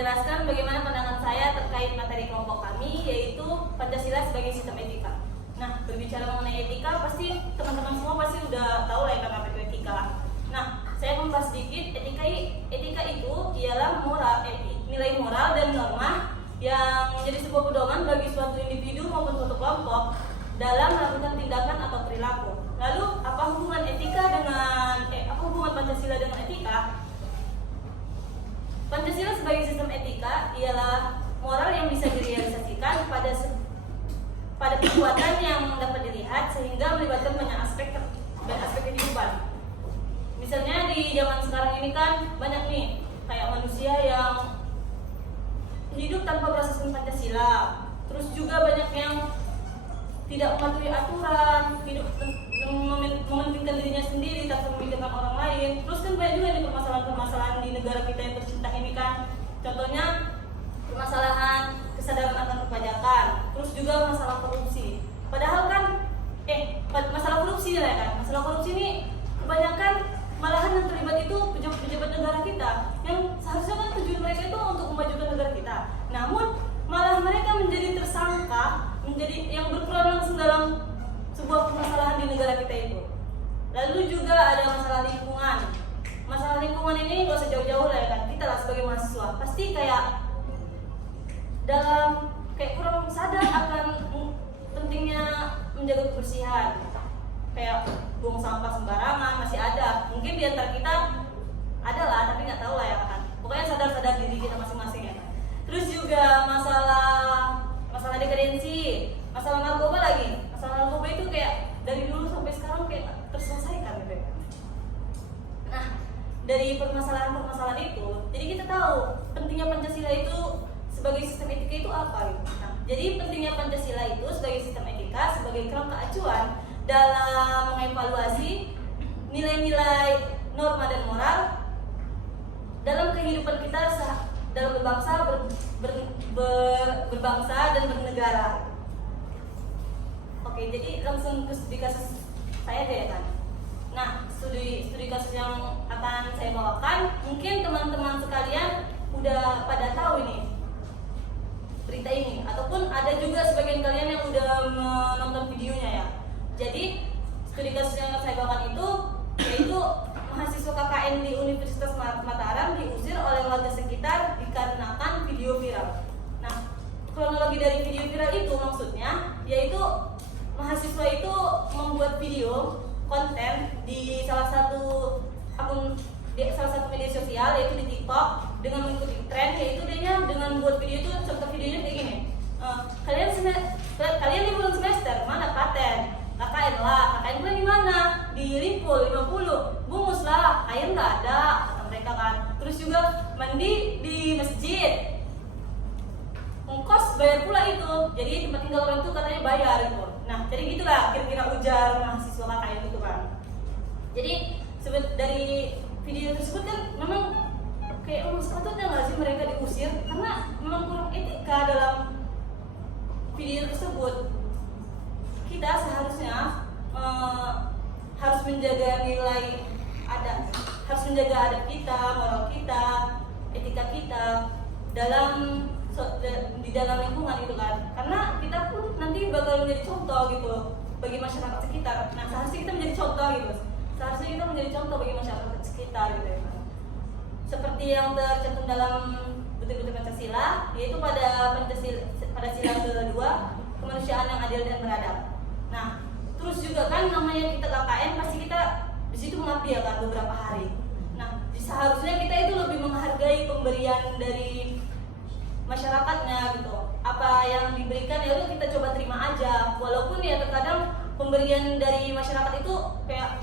menjelaskan bagaimana pandangan saya terkait materi kelompok kami, yaitu Pancasila sebagai sistem etika. Nah, berbicara mengenai etika, pasti teman-teman semua pasti udah tahu lah ya apa itu etika. Nah, saya akan membahas sedikit etika itu ialah nilai moral dan norma yang menjadi sebuah pedoman bagi suatu individu maupun suatu kelompok dalam melakukan tindakan atau perilaku. Lalu apa hubungan Pancasila dengan etika? Pancasila sebagai sistem etika ialah moral yang bisa direalisasikan pada perbuatan yang dapat dilihat sehingga melibatkan banyak aspek kehidupan. Misalnya di zaman sekarang ini kan banyak nih kayak manusia yang hidup tanpa berasaskan Pancasila. Terus juga banyak yang tidak mematuhi aturan, hidup mementingkan dirinya sendiri tanpa memikirkan orang lain. Terus kan banyak juga nih permasalahan di negara kita yang tercinta ini kan. Contohnya permasalahan kesadaran akan perpajakan, terus juga masalah korupsi. Padahal kan masalah korupsi lah kan. Masalah korupsi ini kebanyakan malahan yang terlibat itu pejabat negara kita yang seharusnya kan tujuan mereka itu untuk memajukan negara kita. Namun malah mereka menjadi tersangka, menjadi yang berperan langsung dalam sebuah permasalahan di negara kita itu. Lalu juga ada masalah lingkungan. Masalah lingkungan ini gak usah jauh-jauh lah ya kan. Kita lah sebagai mahasiswa pasti kayak kurang sadar akan pentingnya menjaga kebersihan. Kayak buang sampah sembarangan masih ada. Mungkin di antara kita ada lah, tapi nggak tahu lah ya kan. Pokoknya sadar diri kita masing-masing ya. Terus juga masalah dekadensi, masalah narkoba lagi. Masalah narkoba itu kayak dari dulu sampai sekarang kayak terselesaikan gitu ya. Nah, dari permasalahan itu, jadi kita tahu pentingnya Pancasila itu sebagai sistem etika itu apa gitu. Nah, jadi pentingnya Pancasila itu sebagai sistem etika sebagai kerangka acuan dalam mengevaluasi nilai-nilai norma dan moral dalam kehidupan kita dalam berbangsa dan bernegara. Oke, jadi langsung ke studi kasus saya deh kan. Nah, studi kasus yang akan saya bawakan, mungkin teman-teman sekalian udah pada tahu ini berita ini, ataupun ada juga sebagian kalian yang udah menonton videonya ya. Jadi studi kasus yang saya bawakan itu yaitu mahasiswa KKN di Universitas Mataram diusir oleh warga sekitar dikarenakan video viral. Nah, kronologi dari video viral itu maksudnya yaitu mahasiswa itu membuat video konten di salah satu media sosial yaitu di TikTok dengan mengikuti tren, yaitu dia dengan buat video itu contoh videonya kayak gini. Kalian liburan semester mana paten? KKN lah, KKN bulan di mana? Di Limpul 50. Bungus lah, air nggak ada, kata mereka kan. Terus juga mandi di masjid, ongkos bayar pula itu. Jadi tempat tinggal orang itu katanya bayar gitu. Nah, jadi gitulah kira-kira ujar mahasiswa KKN itu kan. Jadi dari video tersebut kan memang kayak sepatutnya nggak sih mereka diusir karena memang kurang etika dalam video tersebut. Kita seharusnya harus menjaga nilai adat, harus menjaga adat kita, moral kita, etika kita di dalam lingkungan itu kan. Karena kita pun nanti bakal menjadi contoh gitu bagi masyarakat sekitar. Nah, seharusnya kita menjadi contoh gitu. Seharusnya kita menjadi contoh bagi masyarakat sekitar gitu ya. Seperti yang tercantum dalam butir-butir Pancasila, yaitu pada sila kedua, kemanusiaan yang adil dan beradab. Nah, terus juga kan namanya kita KKN pasti kita di situ mengabdi ya kan beberapa hari. Nah, seharusnya kita itu lebih menghargai pemberian dari masyarakatnya gitu. Apa yang diberikan ya udah kita coba terima aja. Walaupun ya terkadang pemberian dari masyarakat itu kayak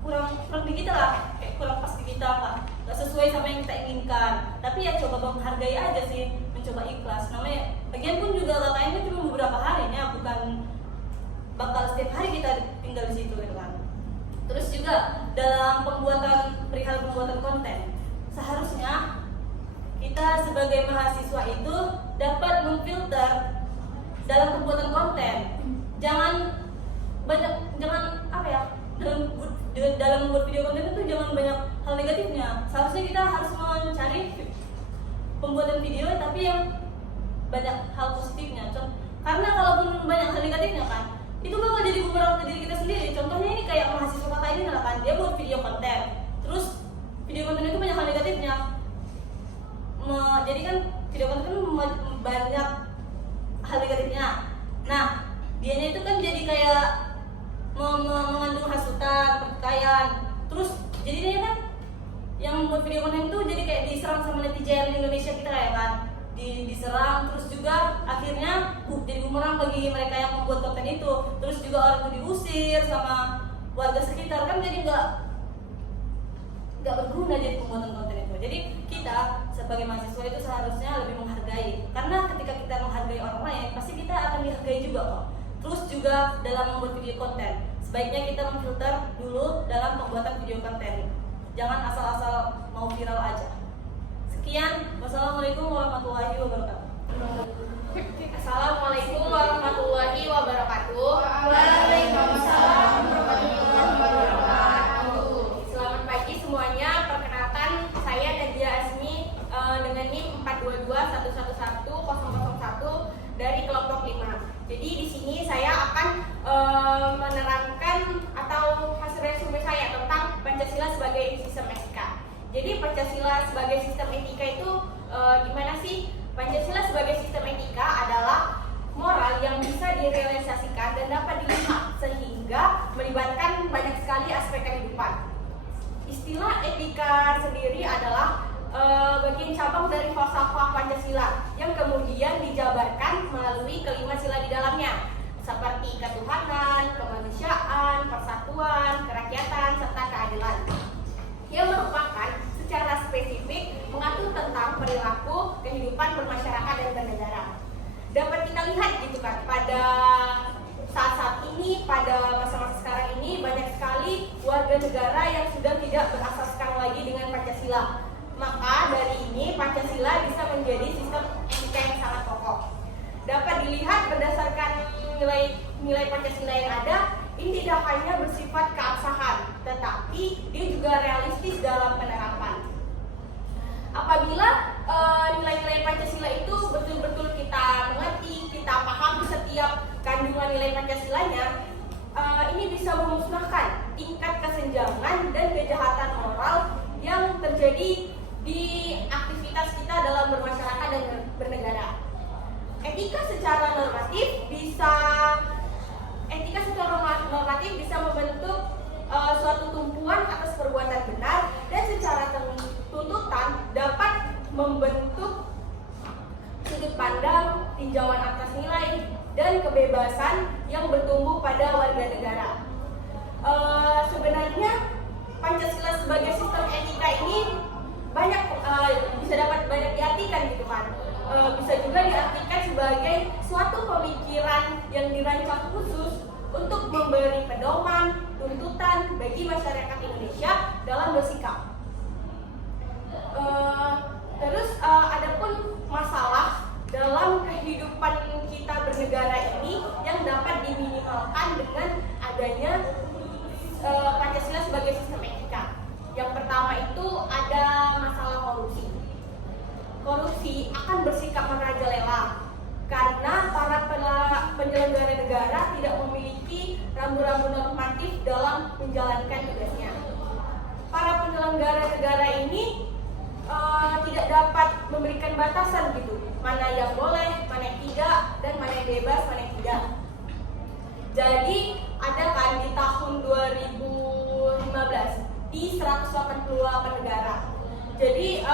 kurang di kita lah, kayak kurang pas di kita, nggak sesuai sama yang kita inginkan. Tapi ya coba menghargai aja sih, mencoba ikhlas. Namanya bagian pun juga KKN itu cuma beberapa harinya, bukan bakal setiap hari kita tinggal di situ gitu kan. Terus juga dalam perihal pembuatan konten, seharusnya kita sebagai mahasiswa itu dapat memfilter dalam pembuatan konten. Jangan dalam membuat video konten itu jangan banyak hal negatifnya. Seharusnya kita harus mencari pembuatan video tapi yang banyak hal positifnya. Karena kalaupun banyak hal negatifnya kan, itu bakal jadi bumerang ke diri kita sendiri. Contohnya ini kayak mahasiswa kakak ini kan, dia buat video konten, terus video konten itu banyak hal negatifnya. Jadi kan video konten banyak hal negatifnya. Nah, dianya itu kan jadi kayak mengandung hasutan, pertikaian. Terus jadi dia kan yang membuat video konten itu jadi kayak diserang sama netizen Indonesia kita kayak kan, diserang, terus juga akhirnya jadi bumerang bagi mereka yang membuat konten itu. Terus juga orang itu diusir sama warga sekitar, kan jadi nggak berguna jadi pembuatan konten itu. Jadi kita sebagai mahasiswa itu seharusnya lebih menghargai, karena ketika kita menghargai orang lain pasti kita akan dihargai juga kok. Terus juga dalam membuat video konten sebaiknya kita memfilter dulu dalam pembuatan video konten, jangan asal-asal mau viral aja. Sekian, wassalamualaikum warahmatullahi wabarakatuh. Assalamualaikum warahmatullahi wabarakatuh. Waalaikumsalam warahmatullahi wabarakatuh. Selamat pagi semuanya. Perkenalkan, saya Nadia Asmi dengan NIM 422111001 dari kelompok 5. Jadi di sini saya akan menerangkan atau hasil resume saya tentang Pancasila sebagai sistem etika. Jadi Pancasila sebagai sistem etika itu gimana sih? Pancasila sebagai sistem etika adalah moral yang bisa direalisasikan dan dapat dilihat sehingga melibatkan banyak sekali aspek kehidupan. Istilah etika sendiri adalah bagian cabang dari falsafah Pancasila yang kemudian dijabarkan melalui kelima sila di dalamnya, seperti ketuhanan, kemanusiaan, persatuan, kerakyatan, serta keadilan, yang merupakan secara spesifik mengatur tentang perilaku kehidupan bermasyarakat dan bernegara. Dapat kita lihat gitu kan, pada saat-saat ini, pada masa-masa sekarang ini banyak sekali warga negara yang sudah tidak berasaskan lagi dengan Pancasila. Maka dari ini Pancasila bisa menjadi sistem etika yang sangat kokoh. Dapat dilihat berdasarkan nilai Pancasila yang ada, ini tidak hanya bersifat keabsahan, tetapi dia juga realistis dalam penerapan. Apabila nilai-nilai Pancasila itu betul-betul kita mengerti, kita pahami setiap kandungan nilai Pancasilanya, ini bisa memusnahkan tingkat kesenjangan dan kejahatan moral yang terjadi di aktivitas kita dalam bermasyarakat dan bernegara. Etika secara normatif bisa membentuk suatu tumpuan atas perbuatan benar, dan secara tuntutan dapat membentuk sudut pandang, tinjauan atas nilai dan kebebasan yang bertumbuh pada warga negara. Sebenarnya Pancasila sebagai sistem etika ini bisa dapat banyak diartikan gitu kan. Bisa juga diartikan sebagai suatu pemikiran yang dirancang khusus untuk memberi pedoman, tuntutan bagi masyarakat Indonesia dalam bersikap. Adapun masalah dalam kehidupan kita bernegara ini yang dapat diminimalkan dengan adanya Pancasila sebagai sistem etika. Yang pertama itu ada masalah korupsi. Korupsi akan bersikap merajalela karena para penyelenggara negara tidak memiliki rambu-rambu normatif dalam menjalankan tugasnya. Para penyelenggara negara ini tidak dapat memberikan batasan gitu, mana yang boleh, mana yang tidak, dan mana yang bebas, mana yang tidak. Jadi ada kan di tahun 2015 di 188 negara. Jadi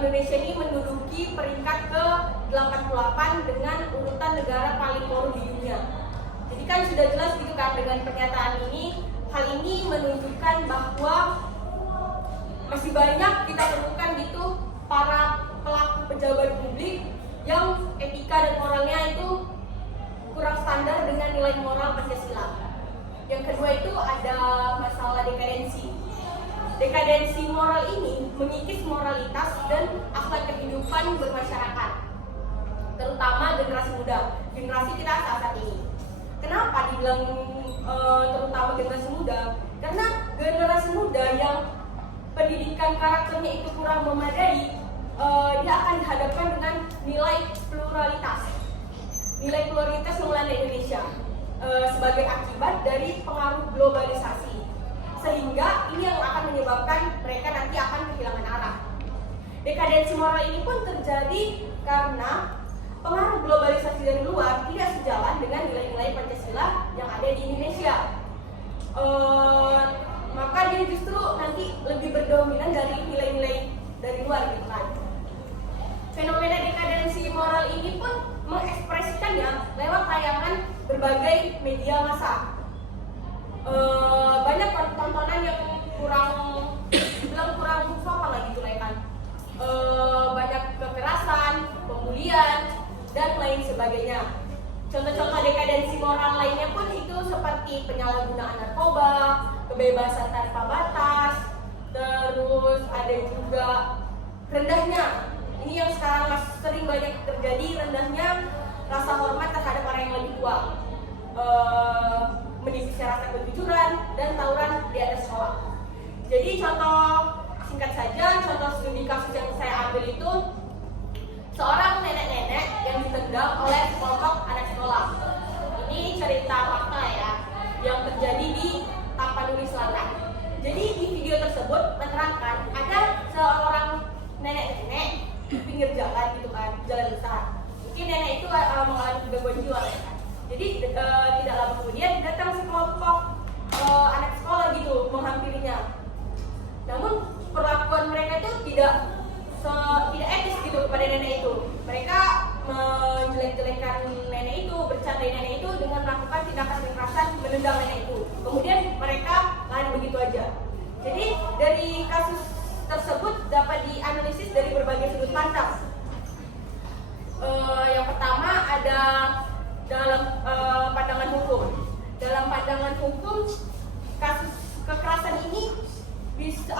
Indonesia ini menduduki peringkat ke-88 dengan urutan negara paling korup di dunia. Jadi kan sudah jelas gitu kan dengan pernyataan ini, hal ini menunjukkan bahwa masih banyak kita temukan gitu para pelaku pejabat publik yang etika dan moralnya itu kurang standar dengan nilai moral Pancasila. Yang kedua itu ada masalah dekadensi. Dekadensi moral ini mengikis moralitas dan akhlak kehidupan bermasyarakat, terutama generasi muda, generasi kita saat ini. Kenapa dibilang terutama generasi muda? Karena generasi muda yang pendidikan karakternya itu kurang memadai, dia akan dihadapkan nilai pluralitas melanda Indonesia sebagai akibat dari pengaruh globalisasi, sehingga ini yang akan menyebabkan mereka nanti akan kehilangan arah. Dekadensi moral ini pun terjadi karena pengaruh globalisasi dari luar tidak sejalan dengan nilai-nilai Pancasila yang ada di Indonesia. Maka dia justru nanti lebih berdominan dari nilai-nilai dari luar gitu kan. Fenomena dekadensi moral ini pun mengekspresikannya lewat tayangan berbagai media massa. Banyak tontonan yang kurang sopan lah gitu lah ya kan. Banyak kekerasan, pembulian, dan lain sebagainya. Contoh-contoh dekadensi moral lainnya pun itu seperti penyalahgunaan narkoba, kebebasan tanpa batas, terus ada juga rendahnya. Ini yang sekarang masih sering banyak terjadi, rendahnya rasa hormat terhadap orang yang lebih tua, menipis rasa kejujuran, dan tawuran di atas sekolah. Jadi contoh singkat saja, contoh studi kasus yang saya ambil itu seorang nenek-nenek yang ditendang oleh sekelompok anak sekolah. Ini cerita fakta ya, yang terjadi di Tapanuli Selatan. Jadi di video tersebut menerangkan ada seorang nenek-nenek di pinggir jalan gitu kan, jalan besar. Mungkin nenek itu mengalami gangguan jiwa ya kan. Jadi tidak lama kemudian datang sekelompok anak sekolah gitu menghampirinya. Namun perlakuan mereka itu tidak etis gitu kepada nenek itu. Mereka menjelek-jelekan nenek itu, bercandai nenek itu dengan melakukan tindakan kekerasan, menendang nenek itu. Kemudian mereka lari begitu aja. Jadi dari kasus tersebut dapat dianalisis dari berbagai sudut pandang. Yang pertama ada dalam pandangan hukum. Dalam pandangan hukum, kasus kekerasan ini bisa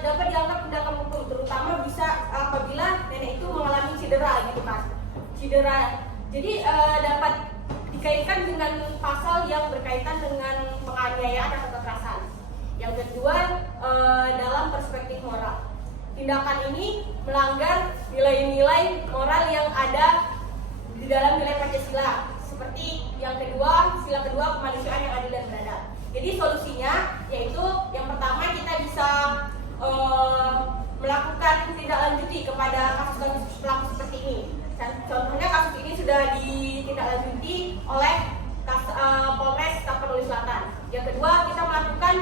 dapat dianggap tindakan hukum, terutama bisa apabila nenek itu mengalami cedera gitu kan. Cedera. Jadi dapat dikaitkan dengan pasal yang berkaitan dengan penganiayaan atau kekerasan. Yang kedua, dalam perspektif moral, tindakan ini melanggar nilai-nilai moral yang ada di dalam nilai Pancasila. Seperti yang kedua, sila kedua, kemanusiaan yang adil dan beradab. Jadi solusinya yaitu yang pertama kita bisa melakukan tindak lanjuti kepada kasus-kasus pelaku seperti ini. Contohnya kasus ini sudah ditindaklanjuti oleh Polres Tapanuli Selatan. Yang kedua, kita melakukan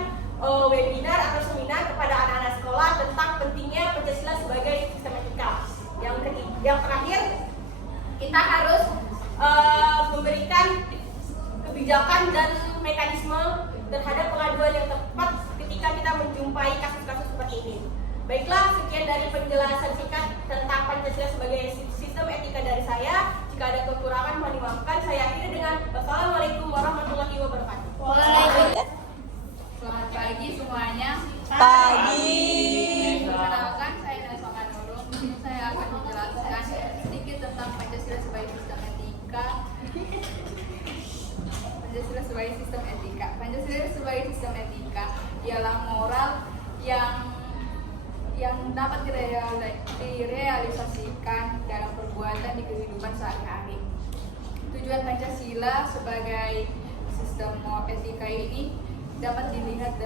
webinar atau seminar kepada anak-anak sekolah tentang pentingnya Pancasila sebagai sistem etika. Yang terakhir, kita harus memberikan kebijakan dan mekanisme terhadap pengaduan yang tepat ketika kita menjumpai kasus-kasus seperti ini. Baiklah, sekian dari penjelasan singkat tentang Pancasila sebagai sistem etika dari saya. Jika ada kekurangan mohon dimaafkan. Saya akhiri dengan wassalamualaikum warahmatullahi wabarakatuh. Waalaikumsalam. Selamat pagi semuanya. Pagi. Perkenalkan, saya Nasma Nurul. Di sini saya akan menjelaskan sedikit tentang Pancasila sebagai sistem etika. Pancasila sebagai sistem etika. Pancasila sebagai sistem etika ialah moral yang dapat direalisasikan dalam perbuatan di kehidupan sehari-hari. Tujuan Pancasila sebagai sistem etika ini dapat dilihat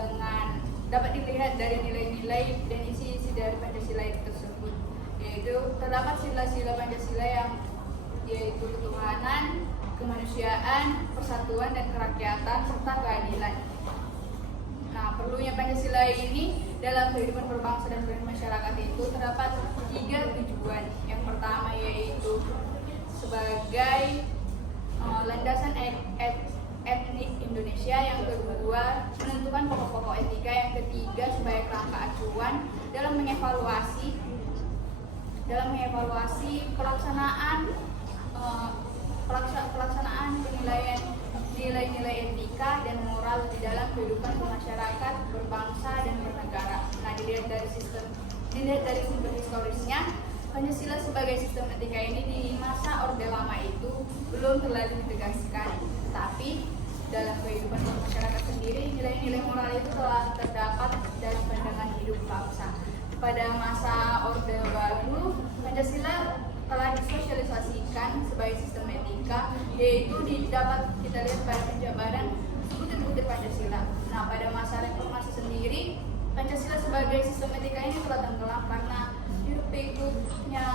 dari nilai-nilai dan isi-isi dari Pancasila itu tersebut, yaitu terdapat sila-sila Pancasila yang yaitu ketuhanan, kemanusiaan, persatuan dan kerakyatan serta keadilan. Nah, perlunya Pancasila ini dalam kehidupan berbangsa dan bermasyarakat itu terdapat 3 tujuan. Yang pertama yaitu sebagai landasan etnik Indonesia, yang kedua menentukan pokok-pokok etika, yang ketiga sebagai kerangka acuan dalam mengevaluasi pelaksanaan penilaian nilai-nilai etika dan moral di dalam kehidupan bermasyarakat, berbangsa dan bernegara. Nah, dilihat dari sumber historisnya, Pancasila sebagai sistem etika ini di masa Orde Lama itu belum terlalu ditegaskan, tapi dalam kehidupan masyarakat sendiri nilai-nilai moral itu telah terdapat dalam pandangan hidup bangsa. Pada masa Orde Baru, Pancasila telah disosialisasikan sebagai sistem etika dapat kita lihat pada penjabaran butir-butir Pancasila. Nah, pada masa reformasi sendiri, Pancasila sebagai sistem etika ini telah tenggelam karena hidup pikuknya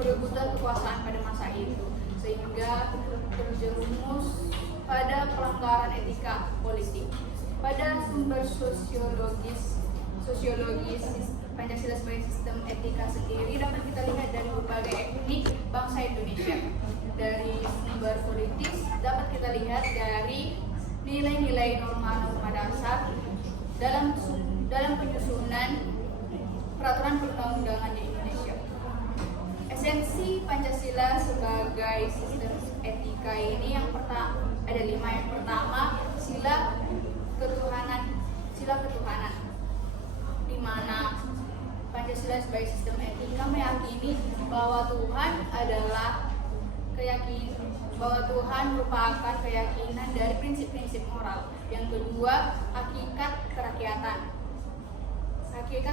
perebutan kekuasaan pada masa itu, sehingga terjerumus pada pelanggaran etika politik. Pada sumber sosiologis Pancasila sebagai sistem etika sendiri dapat kita lihat dari berbagai etnik bangsa Indonesia. Dari sumber politis dapat kita lihat dari nilai-nilai norma-norma dasar dalam penyusunan peraturan perundang-undangan di Indonesia. Esensi Pancasila sebagai sistem etika ini yang pertama ada 5. Yang pertama, sila ketuhanan, di mana Pancasila sebagai sistem etika meyakini bahwa Tuhan merupakan keyakinan dari prinsip-prinsip moral. Yang kedua, hakikat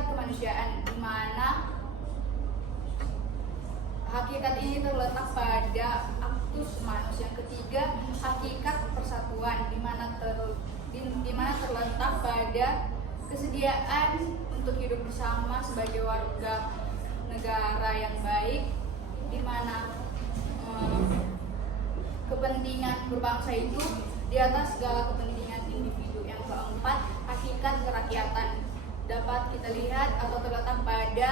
kemanusiaan, di mana hakikat ini terletak pada aktus humanus. Yang ketiga, hakikat persatuan, di mana terletak pada kesediaan untuk hidup bersama sebagai warga negara yang baik, di mana kepentingan berbangsa itu di atas segala kepentingan individu. Yang keempat, hakikat kerakyatan dapat kita lihat atau terletak pada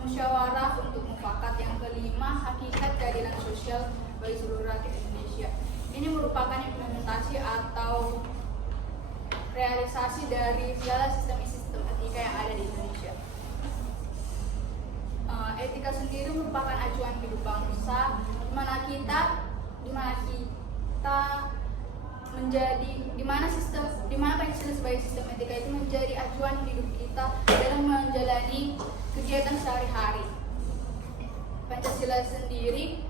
musyawarah untuk mufakat. Yang kelima, hakikat keadilan sosial bagi seluruh rakyat Indonesia. Ini merupakan implementasi atau realisasi dari segala sistem etika yang ada di Indonesia. Etika sendiri merupakan acuan hidup bangsa, di mana Pancasila sebagai sistem etika itu menjadi acuan hidup kita dalam menjalani kegiatan sehari-hari. Pancasila sendiri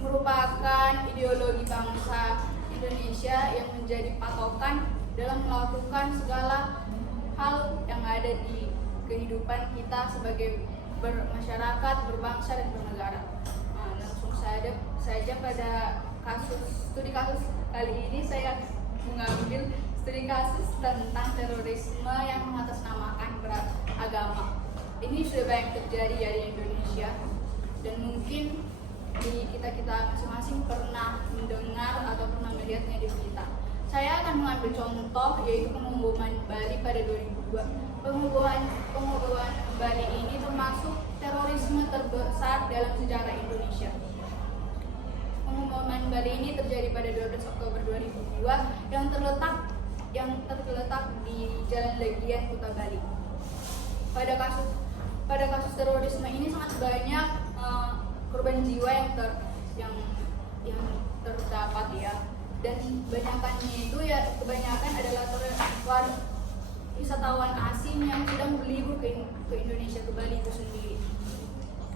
merupakan ideologi bangsa Indonesia yang menjadi patokan dalam melakukan segala hal yang ada di kehidupan kita sebagai bermasyarakat, berbangsa, dan bernegara. Langsung saja pada studi kasus kali ini saya mengambil studi kasus tentang terorisme yang mengatasnamakan beragama. Ini sudah banyak terjadi di Indonesia, dan mungkin di kita masing-masing pernah mendengar atau pernah melihatnya di berita. Saya akan mengambil contoh, yaitu pengeboman Bali pada 2002. Pengeboman Bali ini termasuk terorisme terbesar dalam sejarah Indonesia. Pengeboman Bali ini terjadi pada 12 Oktober 2002 yang terletak di Jalan Legian, Kuta Bali. Pada kasus terorisme ini sangat banyak korban jiwa yang terdapat ya. Dan kebanyakan adalah wisatawan asing yang sedang berlibur ke Indonesia, ke Bali itu sendiri.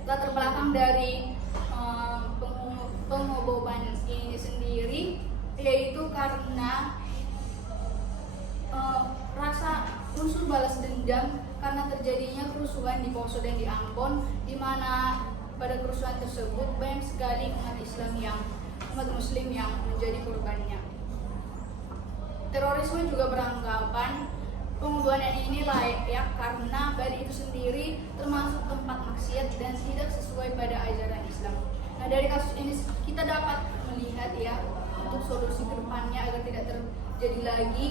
Latar belakang dari pengeboman ini sendiri yaitu karena rasa unsur balas dendam karena terjadinya kerusuhan di Poso dan di Ambon, di mana pada kerusuhan tersebut banyak sekali umat Muslim yang menjadi korbannya. Terorisme juga beranggapan pengeboman ini layak karena Bali itu sendiri termasuk tempat maksiat dan tidak sesuai pada ajaran Islam. Nah, dari kasus ini kita dapat melihat ya, untuk solusi ke depannya agar tidak terjadi lagi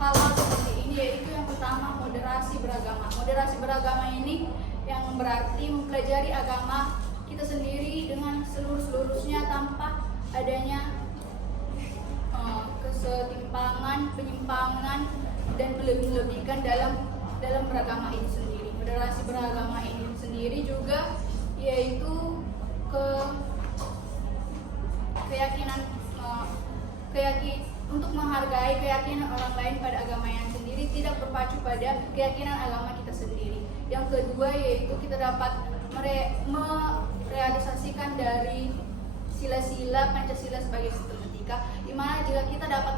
hal-hal seperti ini, yaitu yang pertama, moderasi beragama. Moderasi beragama ini yang berarti mempelajari agama kita sendiri dengan seluruhnya tanpa adanya kesetimpangan, penyimpangan, dan melebih-lebihkan dalam beragama ini sendiri. Moderasi beragama ini sendiri juga yaitu untuk menghargai keyakinan orang lain pada agama yang sendiri, tidak berpacu pada keyakinan agama kita sendiri. Yang kedua yaitu kita dapat merealisasikan dari sila-sila Pancasila sebagai sistem etika, di mana jika kita dapat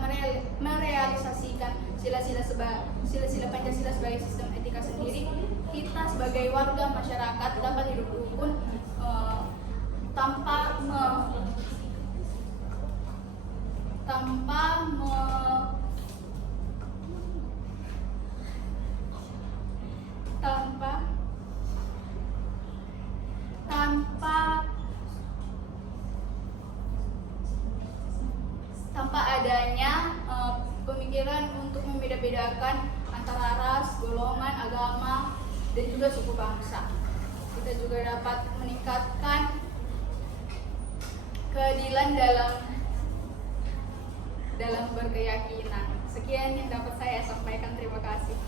merealisasikan sila-sila Pancasila sebagai sistem etika sendiri, kita sebagai warga masyarakat dapat hidup rukun tanpa membedakan antara ras, golongan, agama, dan juga suku bangsa. Kita juga dapat meningkatkan keadilan dalam berkeyakinan. Sekian yang dapat saya sampaikan. Terima kasih.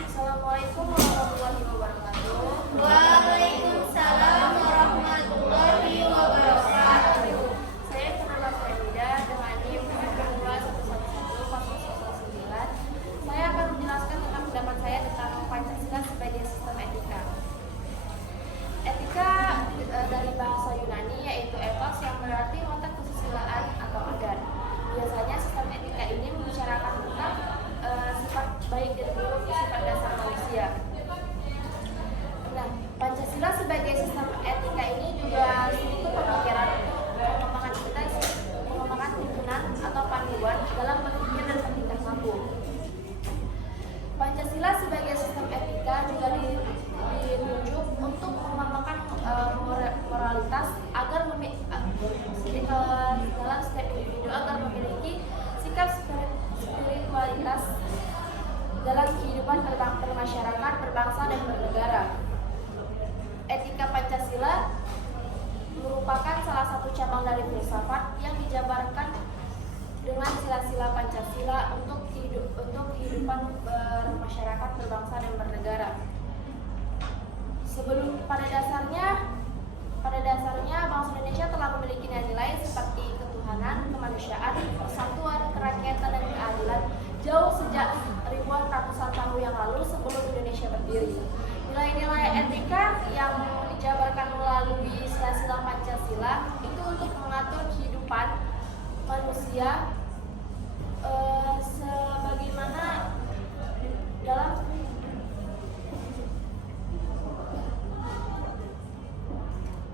Assalamualaikum warahmatullahi wabarakatuh. Waalaikumsalam warahmatullahi wabarakatuh. Saya Purnama Farida dengan NIM 2111009. Saya akan menjelaskan tentang pendapat saya tentang Pancasila sebagai sistem etika. Etika dari bahasa Yunani yaitu ethos yang berarti watak kesusilaan atau adat. Biasanya sistem etika ini membicarakan tentang sifat baik dan buruk sifat dasar manusia. Nah, Pancasila sebagai sistem etika ini juga sedikit pemikiran untuk mengembangkan pimpinan atau panduan dalam berpikir dan bertindak laku. Pancasila sebagai sistem etika juga ditunjuk untuk mengembangkan moralitas agar dalam setiap individu agar memiliki sikap spiritualitas dalam kehidupan bermasyarakat, berbangsa, dan bernegara. Etika Pancasila merupakan salah satu cabang dari filsafat yang dijabarkan dengan sila-sila Pancasila untuk kehidupan bermasyarakat, berbangsa, dan bernegara. Pada dasarnya bangsa Indonesia telah memiliki nilai-nilai seperti ketuhanan, kemanusiaan, persatuan, kerakyatan, dan keadilan jauh sejak ribuan ratusan tahun yang lalu sebelum Indonesia berdiri. Nilai-nilai etika yang dijabarkan melalui sila-sila Pancasila itu untuk mengatur kehidupan manusia sebagaimana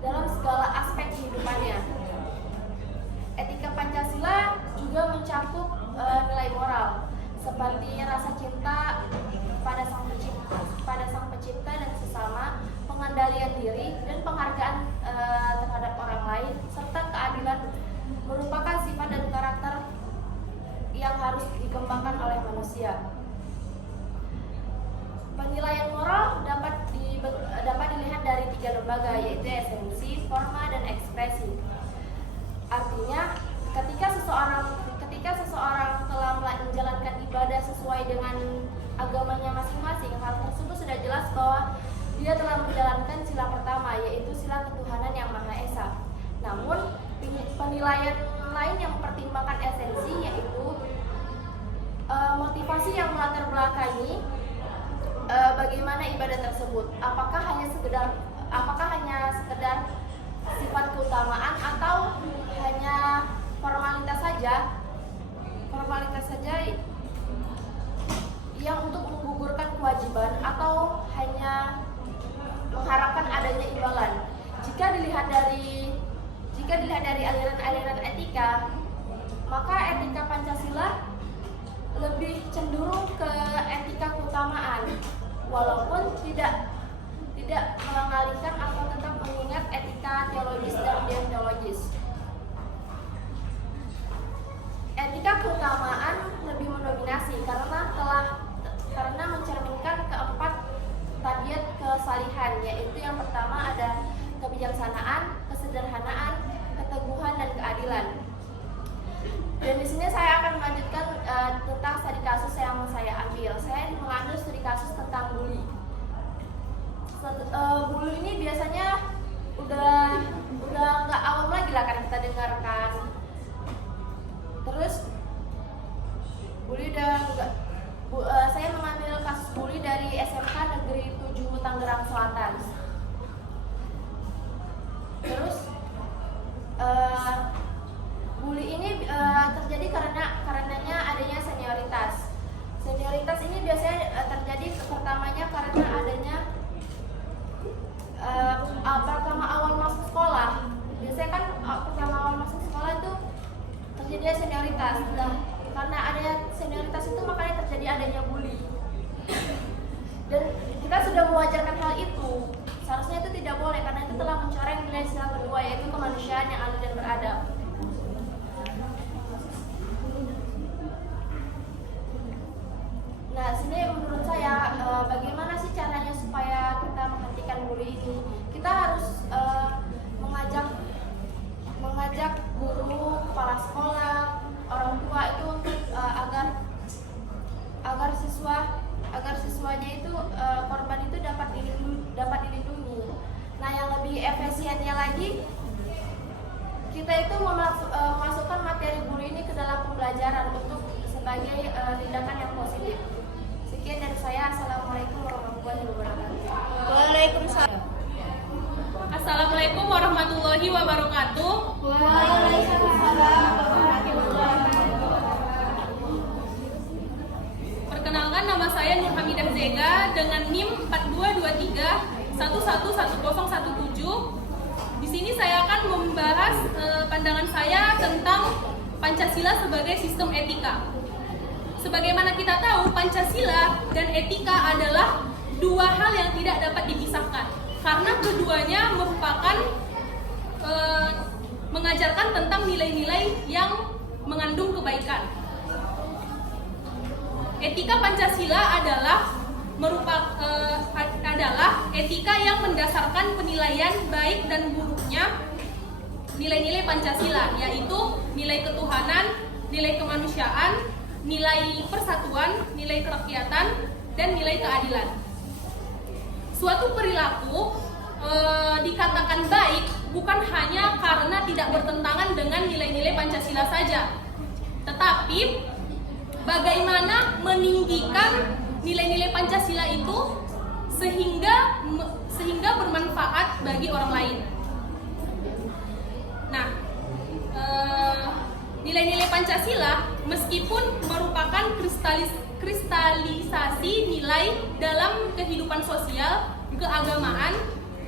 dalam segala aspek kehidupannya. Etika Pancasila juga mencakup nilai moral seperti rasa cinta pada sang pencipta dan sesama, pengendalian diri dan penghargaan terhadap orang lain, serta keadilan merupakan sifat dan karakter yang harus dikembangkan oleh manusia. Penilaian moral dapat dilihat dari 3 lembaga, yaitu esensi, forma, dan ekspresi. Artinya, ketika seseorang telah menjalankan ibadah sesuai dengan agamanya masing-masing, hal tersebut sudah jelas bahwa dia telah menjalankan sila pertama, yaitu sila ketuhanan yang Maha Esa. Namun, penilaian lain yang mempertimbangkan esensi yaitu motivasi yang melatar belakangi bagaimana ibadah tersebut. Apakah hanya sekedar sifat keutamaan atau hanya formalitas saja yang untuk menggugurkan kewajiban atau hanya mengharapkan adanya imbalan. Jika dilihat dari aliran-aliran etika, maka etika Pancasila lebih cenderung ke etika keutamaan, walaupun tidak mengalihkan atau tetap mengingat etika teologis dan deontologis. Etika keutamaan lebih mendominasi karena mencerminkan keempat tabiat kesalihan, yaitu yang pertama ada kebijaksanaan, kesederhanaan, keteguhan, dan keadilan. Dan di sini saya akan melanjutkan tentang studi kasus yang saya ambil. Saya mengambil studi kasus tentang bully. Bully ini biasanya udah nggak awam lagi lah kan kita dengarkan. Terus bully saya mengambil kasus bully dari SMK Negeri 7 Tangerang Selatan. Terus bully ini terjadi karenanya adanya senioritas. Senioritas ini biasanya terjadi pertamanya karena adanya pertama awal masuk sekolah. Biasanya kan pertama awal masuk sekolah itu terjadi senioritas. Nah, karena adanya senioritas itu makanya terjadi adanya bully. Dan kita sudah mewajarkan hal itu. Seharusnya itu tidak boleh karena itu telah mencoreng nilai sila kedua, yaitu kemanusiaan yang adil dan beradab. Nah, sini menurut saya bagaimana sih caranya supaya kita menghentikan bully ini? Kita harus mengajak guru, kepala sekolah, orang tua itu untuk agar siswanya itu korban itu dapat dilindungi. Nah, yang lebih efisiennya lagi, kita itu memasukkan materi bully ini ke dalam pembelajaran untuk sebagai tindakan yang positif. Sekian dari saya. Assalamualaikum warahmatullahi wabarakatuh. Waalaikumsalam. Assalamualaikum warahmatullahi wabarakatuh. Waalaikumsalam warahmatullahi wabarakatuh. Perkenalkan, nama saya Nur Hamidah Zega dengan NIM 4223111017. Di sini saya akan membahas pandangan saya tentang Pancasila sebagai sistem etika. Sebagaimana kita tahu, Pancasila dan etika adalah dua hal yang tidak dapat dipisahkan karena keduanya merupakan mengajarkan tentang nilai-nilai yang mengandung kebaikan. Etika Pancasila adalah etika yang mendasarkan penilaian baik dan buruknya nilai-nilai Pancasila, yaitu nilai ketuhanan, nilai kemanusiaan, nilai persatuan, nilai kerakyatan, dan nilai keadilan. Suatu perilaku dikatakan baik bukan hanya karena tidak bertentangan dengan nilai-nilai Pancasila saja, tetapi bagaimana meninggikan nilai-nilai Pancasila itu sehingga bermanfaat bagi orang lain. Nah, nilai-nilai Pancasila meskipun merupakan kristalisasi nilai dalam kehidupan sosial, keagamaan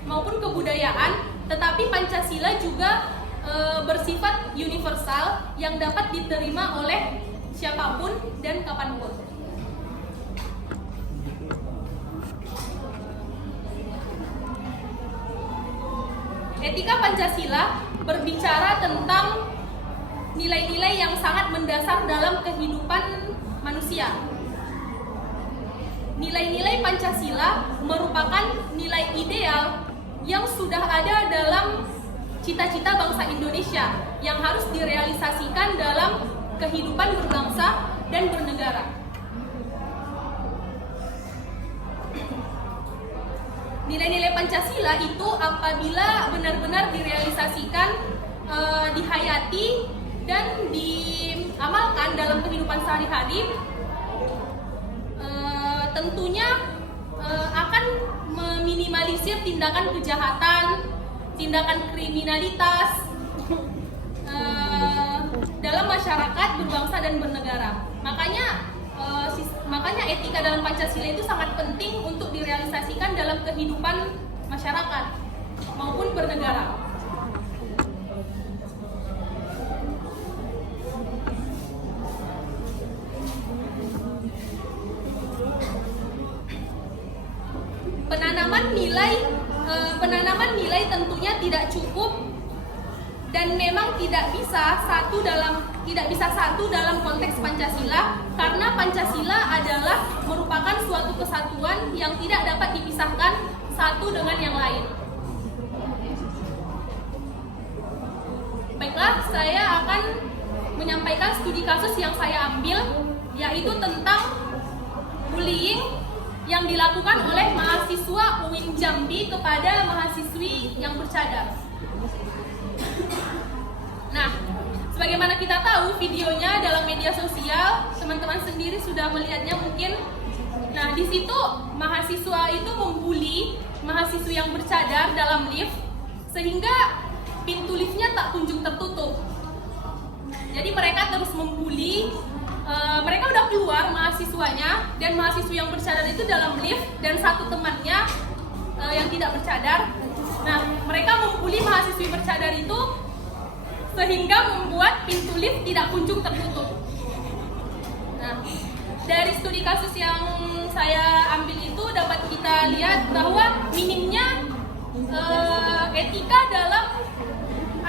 maupun kebudayaan, tetapi Pancasila juga bersifat universal yang dapat diterima oleh siapapun dan kapanpun. Etika Pancasila berbicara tentang nilai-nilai yang sangat mendasar dalam kehidupan manusia. Nilai-nilai Pancasila merupakan nilai ideal yang sudah ada dalam cita-cita bangsa Indonesia yang harus direalisasikan dalam kehidupan berbangsa dan bernegara. Nilai-nilai Pancasila itu apabila benar-benar direalisasikan, dihayati, dan diamalkan dalam kehidupan sehari-hari, tentunya akan meminimalisir tindakan kejahatan, tindakan kriminalitas dalam masyarakat berbangsa dan bernegara. Makanya etika dalam Pancasila itu sangat penting untuk direalisasikan dalam kehidupan masyarakat maupun bernegara. Penanaman nilai tentunya tidak cukup dan memang tidak bisa satu dalam konteks Pancasila, karena Pancasila adalah merupakan suatu kesatuan yang tidak dapat dipisahkan satu dengan yang lain. Baiklah, saya akan menyampaikan studi kasus yang saya ambil, yaitu tentang bullying yang dilakukan oleh mahasiswa UIN Jambi kepada mahasiswi yang bercadar. Nah, sebagaimana kita tahu videonya dalam media sosial, teman-teman sendiri sudah melihatnya mungkin. Nah, di situ mahasiswa itu membuli mahasiswi yang bercadar dalam lift sehingga pintu liftnya tak kunjung tertutup. Jadi mereka terus membuli. Mereka udah keluar mahasiswanya, dan mahasiswi yang bercadar itu dalam lift dan satu temannya yang tidak bercadar. Nah, mereka membuli mahasiswi bercadar itu sehingga membuat pintu lift tidak kunjung tertutup. Nah, dari studi kasus yang saya ambil itu dapat kita lihat bahwa minimnya etika dalam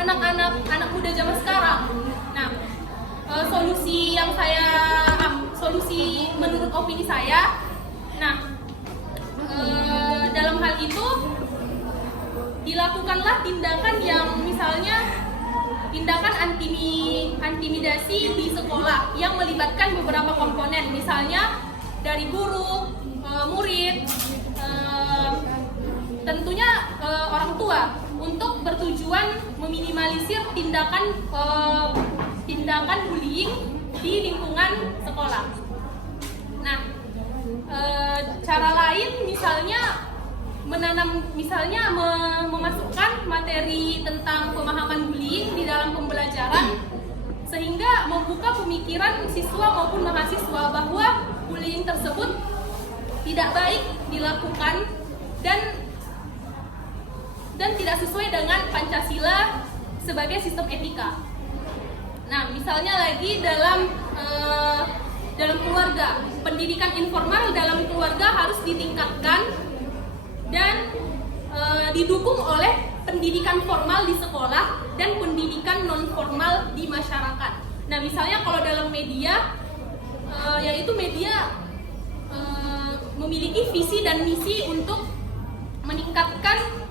anak muda zaman sekarang. Nah, solusi solusi menurut opini saya. Nah, dalam hal itu dilakukanlah tindakan yang misalnya tindakan intimidasi di sekolah yang melibatkan beberapa komponen, misalnya dari guru, murid, tentunya orang tua, untuk bertujuan meminimalisir tindakan bullying di lingkungan sekolah. Nah, cara lain misalnya memasukkan materi tentang pemahaman bullying di dalam pembelajaran, sehingga membuka pemikiran siswa maupun mahasiswa bahwa bullying tersebut tidak baik dilakukan dan tidak sesuai dengan Pancasila sebagai sistem etika. Nah, misalnya lagi dalam keluarga, pendidikan informal dalam keluarga harus ditingkatkan dan didukung oleh pendidikan formal di sekolah dan pendidikan non formal di masyarakat. Nah, misalnya kalau dalam media, yaitu media memiliki visi dan misi untuk meningkatkan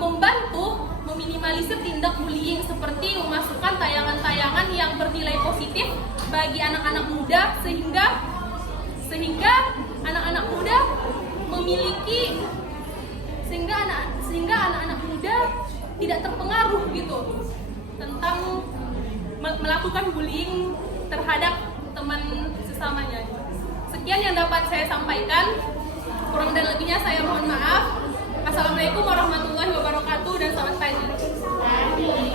membantu meminimalisir tindak bullying, seperti memasukkan tayangan-tayangan yang bernilai positif bagi anak-anak muda, sehingga anak-anak muda anak-anak muda tidak terpengaruh gitu tentang melakukan bullying terhadap teman sesamanya. Sekian yang dapat saya sampaikan. Kurang dan lebihnya saya mohon maaf. Assalamualaikum warahmatullahi wabarakatuh dan selamat pagi.